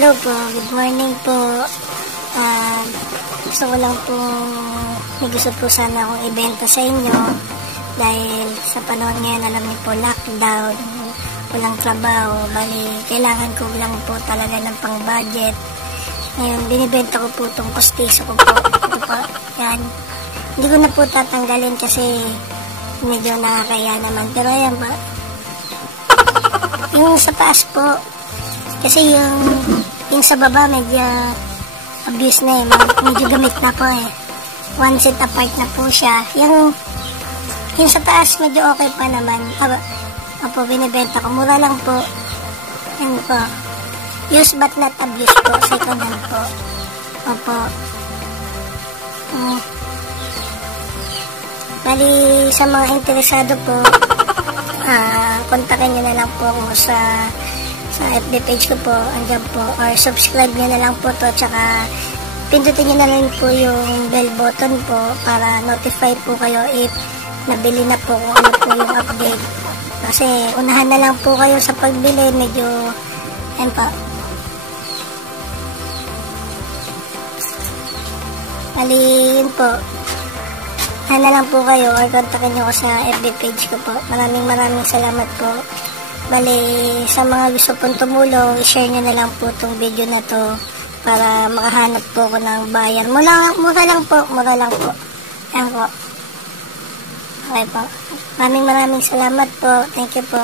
Hello po, good morning po. Gusto ko lang po, may gusto po sana akong ibenta sa inyo dahil sa panahon ngayon, alam niyo po, lockdown, walang trabaho, bali, kailangan ko lang po talaga ng pang-budget. Ngayon, binibenta ko po itong postiso ko po. Ito po, yan. Hindi ko na po tatanggalin kasi medyo nakakaya naman. Pero ayan po, yung sa taas po, kasi yung sa baba medyo abuse na medyo gamit na po one set apart na po siya. Yung sa taas medyo okay pa naman. Opo, binibenta ko, mura lang po. Yan po, use but not abuse po, second hand po. Opo. Bali, sa mga interesado po, kontakin nyo na lang po ako sa FB page ko po, andyan po, or subscribe nyo na lang po to, tsaka pindutin nyo na lang po yung bell button po para notify po kayo if nabili na po kung ano po yung update. Kasi unahan na lang po kayo sa pagbili, medyo yan po. Alin po, unahan na lang po kayo or kontakin nyo ko sa FB page ko po. Maraming salamat po. Bali, sa mga gusto pong tumulong, i-share nyo na lang po itong video na to para makahanap po ako ng buyer. Mura lang po. Ayan po. Okay po. Maraming salamat po. Thank you po.